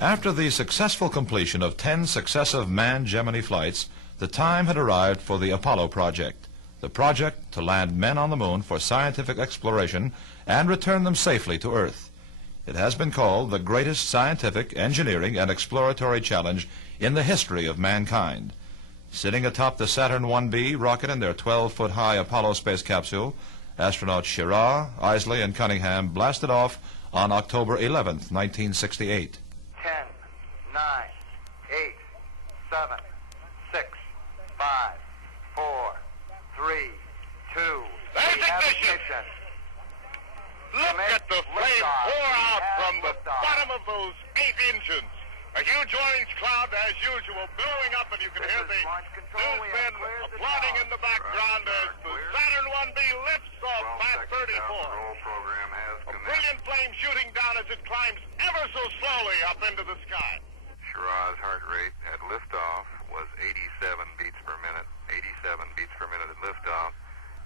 After the successful completion of 10 successive manned Gemini flights, the time had arrived for the Apollo project. The project to land men on the moon for scientific exploration and return them safely to Earth. It has been called the greatest scientific, engineering, and exploratory challenge in the history of mankind. Sitting atop the Saturn 1B rocket in their 12-foot-high Apollo space capsule, astronauts Schirra, Eisele, and Cunningham blasted off on October 11th, 1968. 10, 9, 8, 7, 6, 5, 4, 3, 2. There's ignition! Look at the flame pour out from the bottom of those 8 engines. A huge orange cloud, as usual, blowing up, and you can hear the newsmen applauding in the background as the Saturn 1B lifts off Path 34. A brilliant flame shooting down as it climbs ever so slowly up into the sky. Schirra's heart rate at liftoff was 87 beats per minute, 87 beats per minute at liftoff.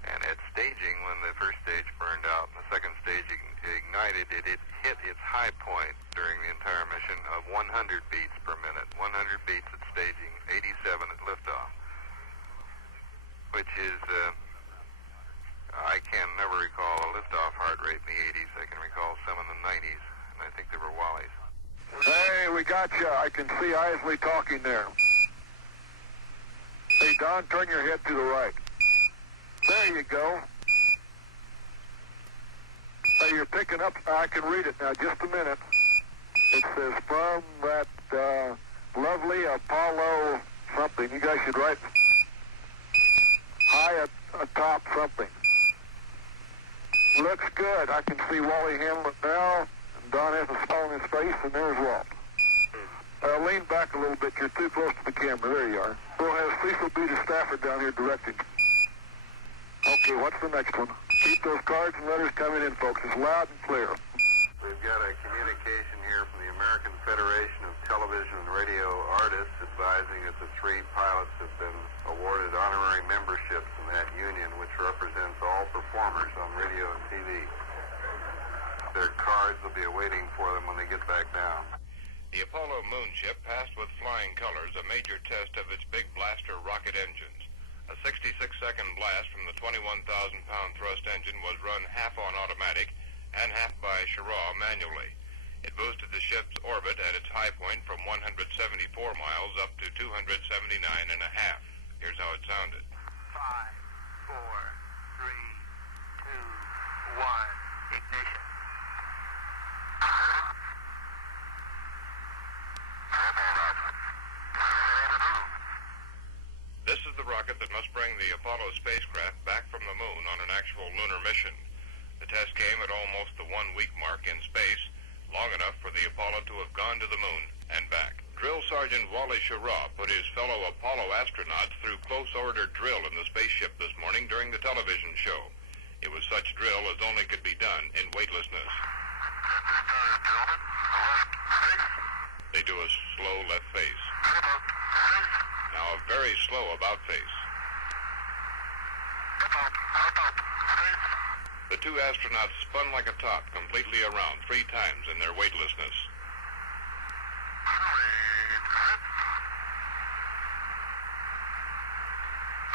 And at staging, when the first stage burned out and the second stage ignited, it hit its high point during the entire mission of 100 beats per minute. 100 beats at staging, 87 at liftoff. Which is, I can never recall a liftoff heart rate in the 80s. I can recall some in the 90s, and I think they were Wally's. Hey, we got you. I can see Eisele talking there. Hey, Don, turn your head to the right. There you go. Hey, you're picking up, I can read it now, just a minute. It says from that lovely Apollo something. You guys should write high atop something. Looks good. I can see Wally Hamlet now, and Don has a smile on his face, and there's Walt. Lean back a little bit. You're too close to the camera. There you are. We'll have Cecil B. de Stafford down here directing. Okay, what's the next one? Keep those cards and letters coming in, folks. It's loud and clear. We've got a communication here from the American Federation of Television and Radio Artists advising that the 3 pilots have been awarded honorary memberships in that union, which represents all performers on radio and TV. Their cards will be awaiting for them when they get back down. The Apollo moonship passed with flying colors a major test of its big blaster rocket engines. A 66-second blast from the 21,000-pound thrust engine was run half on automatic and half by Schirra manually. It boosted the ship's orbit at its high point from 174 miles up to 279 and a half. Here's how it sounded. 5, 4, 3, 2, 1, ignition. This is the rocket that must bring the Apollo spacecraft back from the moon on an actual lunar mission. The test came at almost the 1-week mark in space, long enough for the Apollo to have gone to the moon and back. Drill Sergeant Wally Schirra put his fellow Apollo astronauts through close order drill in the spaceship this morning during the television show. It was such drill as only could be done in weightlessness. They do a slow left face. Now a very slow about face. The 2 astronauts spun like a top completely around 3 times in their weightlessness.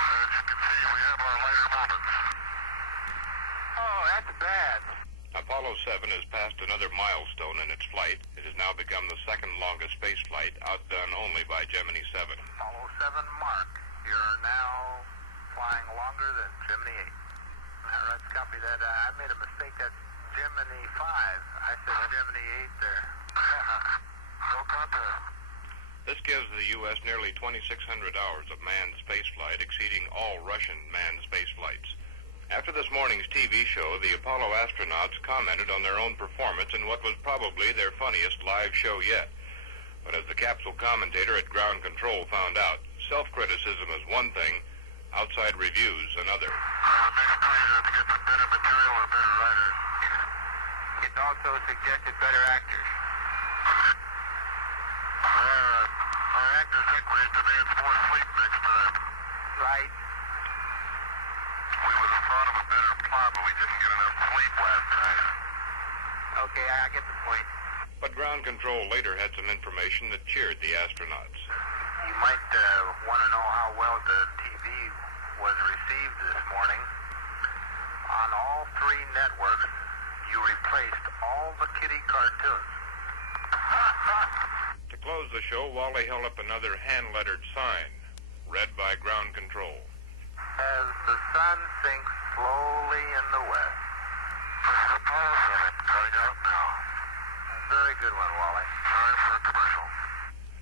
As you can see, we have our lighter moments. Oh, that's bad. Apollo 7 has passed another milestone in its flight. It has now become the 2nd longest space flight, outdone only by Gemini 7. Apollo 7 Mark. You're now flying longer than Gemini 8. Let's copy that. I made a mistake. That's Gemini 5. I said Gemini 8 there. No contest. This gives the U.S. nearly 2,600 hours of manned spaceflight, exceeding all Russian manned space flights. After this morning's TV show, the Apollo astronauts commented on their own performance in what was probably their funniest live show yet. But as the capsule commentator at ground control found out, self-criticism is one thing, outside reviews another. The next three have to get the better material or better writers. It also suggested better actors. Our actors' equity demands more sleep next time. Right. We would have thought of a better plot, but we didn't get enough sleep last night. Okay, I get the point. But ground control later had some information that cheered the astronauts. You might want to know how well the TV was received this morning. On all 3 networks, you replaced all the kiddie cartoons. To close the show, Wally held up another hand-lettered sign, read by ground control. As the sun sinks slowly in the west. Apollo 7, cutting out now. Very good one, Wally. Time for a commercial.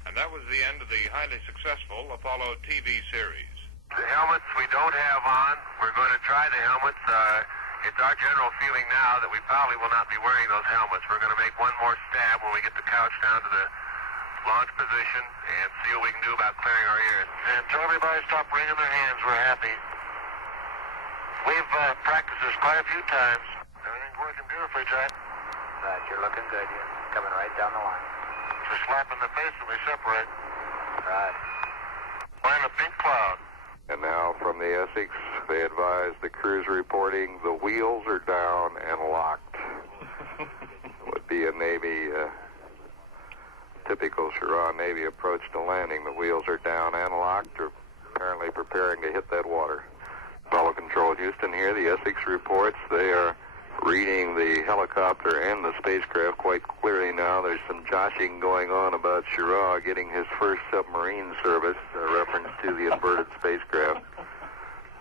And that was the end of the highly successful Apollo TV series. The helmets we don't have on, we're going to try the helmets. It's our general feeling now that we probably will not be wearing those helmets. We're going to make one more stab when we get the couch down to the launch position and see what we can do about clearing our ears. And until everybody stop wringing their hands, we're happy. We've practiced this quite a few times. Everything's working beautifully, Jack. Right, you're looking good. You're coming right down the line. Just slap in the face when we separate. Right. Find a pink cloud. And now from the Essex, they advise the crew's reporting the wheels are down and locked. Would be a Navy, typical schirra Navy approach to landing. The wheels are down and locked, or apparently preparing to hit that water. Apollo Control Houston here. The Essex reports they are reading the helicopter and the spacecraft quite clearly now. There's some joshing going on about schirra getting his first submarine service, a reference to the inverted spacecraft.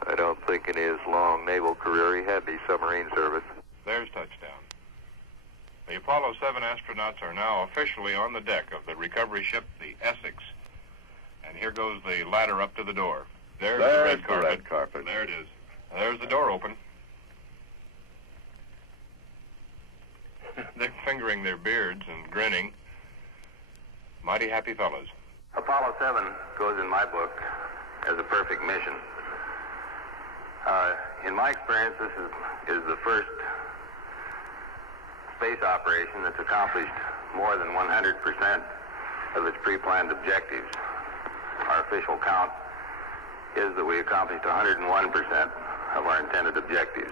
I don't think in his long naval career he had any submarine service. There's touchdown. The Apollo 7 astronauts are now officially on the deck of the recovery ship, the Essex. And here goes the ladder up to the door. There's the red carpet. There it is. There's the door open. They're fingering their beards and grinning. Mighty happy fellows. Apollo 7 goes in my book as a perfect mission. In my experience, this is the first space operation that's accomplished more than 100% of its pre-planned objectives. Our official count is that we accomplished 101% of our intended objectives.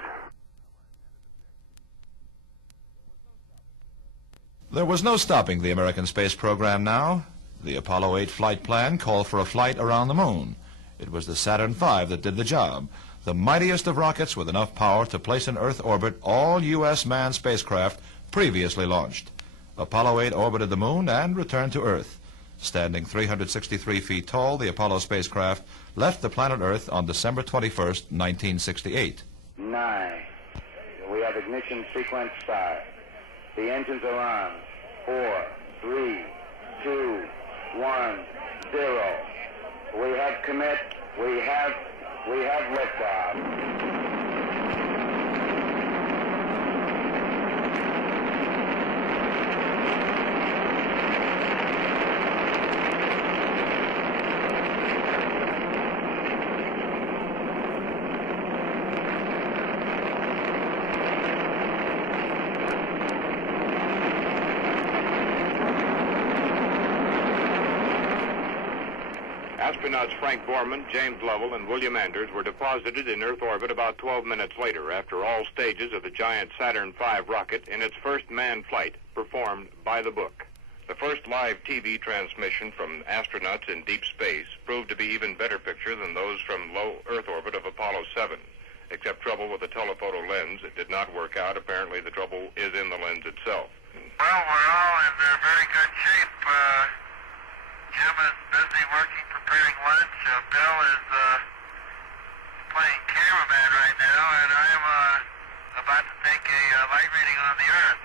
There was no stopping the American space program now. The Apollo 8 flight plan called for a flight around the moon. It was the Saturn V that did the job, the mightiest of rockets with enough power to place in Earth orbit all U.S. manned spacecraft previously launched. Apollo 8 orbited the moon and returned to Earth. Standing 363 feet tall, the Apollo spacecraft left the planet Earth on December 21st, 1968. 9. We have ignition sequence start. The engines are on. 4, 3, 2, 1, 0. We have commit. We have liftoff. Astronauts Frank Borman, James Lovell, and William Anders were deposited in Earth orbit about 12 minutes later after all stages of the giant Saturn V rocket in its first manned flight performed by the book. The first live TV transmission from astronauts in deep space proved to be even better picture than those from low Earth orbit of Apollo 7. Except trouble with the telephoto lens, it did not work out. Apparently the trouble is in the lens itself. Well, we're all in very good shape. Jim is busy working, preparing lunch. Bill is playing cameraman right now, and I'm about to take a light reading on the Earth.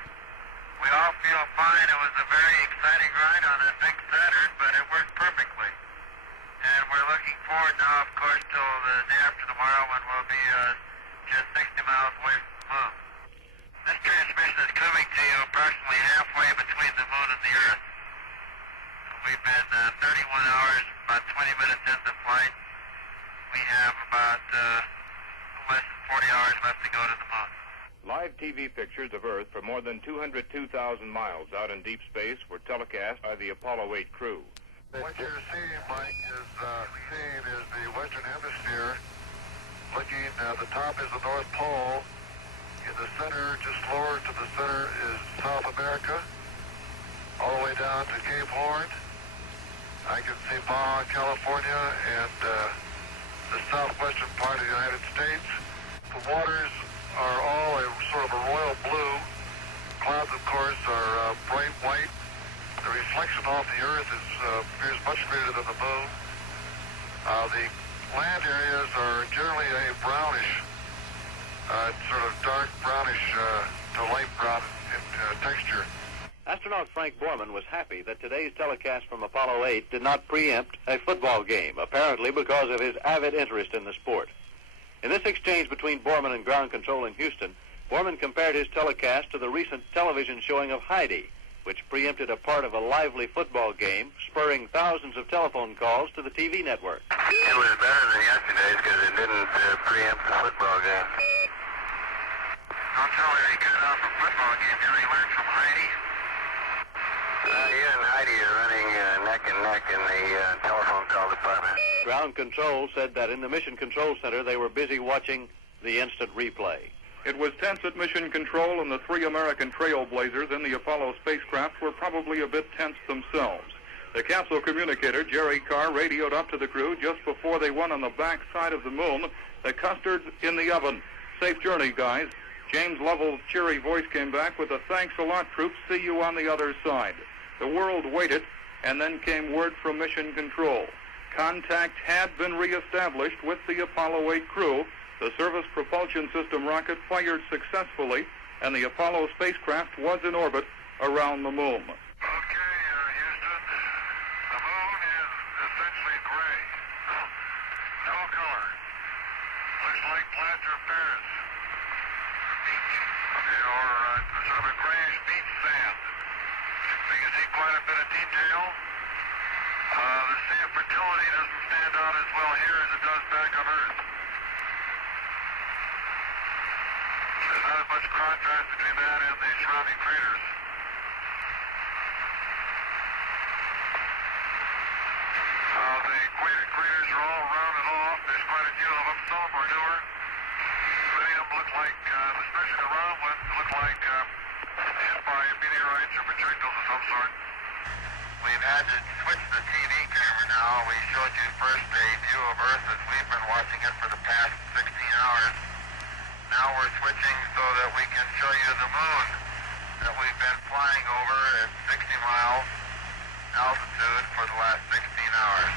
We all feel fine. It was a very exciting ride on that big Saturn, but it worked perfectly. And we're looking forward now, of course, till the day after tomorrow when we'll be just 60 miles away from the moon. This transmission is coming to you approximately halfway between the moon and the Earth. We've been 31 hours, about 20 minutes into flight. We have about less than 40 hours left to go to the moon. Live TV pictures of Earth for more than 202,000 miles out in deep space were telecast by the Apollo 8 crew. What you're seeing, Mike, is the Western Hemisphere. Looking at the top is the North Pole. In the center, just lower to the center, is South America. all the way down to Cape Horn. I can see Baja California and the southwestern part of the United States. The waters are all a sort of a royal blue. Clouds, of course, are bright white. The reflection off the Earth appears much greater than the moon. The land areas are generally a brownish, sort of dark brownish to light brown in texture. Astronaut Frank Borman was happy that today's telecast from Apollo 8 did not preempt a football game, apparently because of his avid interest in the sport. In this exchange between Borman and ground control in Houston, Borman compared his telecast to the recent television showing of Heidi, which preempted a part of a lively football game, spurring thousands of telephone calls to the TV network. It was better than yesterday's because it didn't preempt the football game. Don't tell her he got off a football game. Did he learn from Heidi? He and Heidi are running neck and neck in the telephone call department. Ground control said that in the Mission Control Center they were busy watching the instant replay. It was tense at Mission Control, and the three American trailblazers in the Apollo spacecraft were probably a bit tense themselves. The capsule communicator, Jerry Carr, radioed up to the crew just before they went on the back side of the moon, the custard's in the oven. Safe journey, guys. James Lovell's cheery voice came back with a thanks a lot, troops, see you on the other side. The world waited, and then came word from Mission Control. Contact had been reestablished with the Apollo 8 crew. The Service Propulsion System rocket fired successfully, and the Apollo spacecraft was in orbit around the moon. Okay, Houston. The moon is essentially gray. No color. Looks like plaster of Paris. Or sort of a grayish beach sand. We can see quite a bit of detail. The Sea of Fertility doesn't stand out as well here as it does back on Earth. There's not as much contrast between that and the surrounding craters. The craters are all rounded off. There's quite a few of them. Some are newer. Many of them look like, especially the round ones, look like hit by meteorites or projectiles of some sort. We've had to switch the TV camera now. We showed you first a view of Earth as we've been watching it for the past 16 hours. Now we're switching so that we can show you the moon that we've been flying over at 60 miles altitude for the last 16 hours.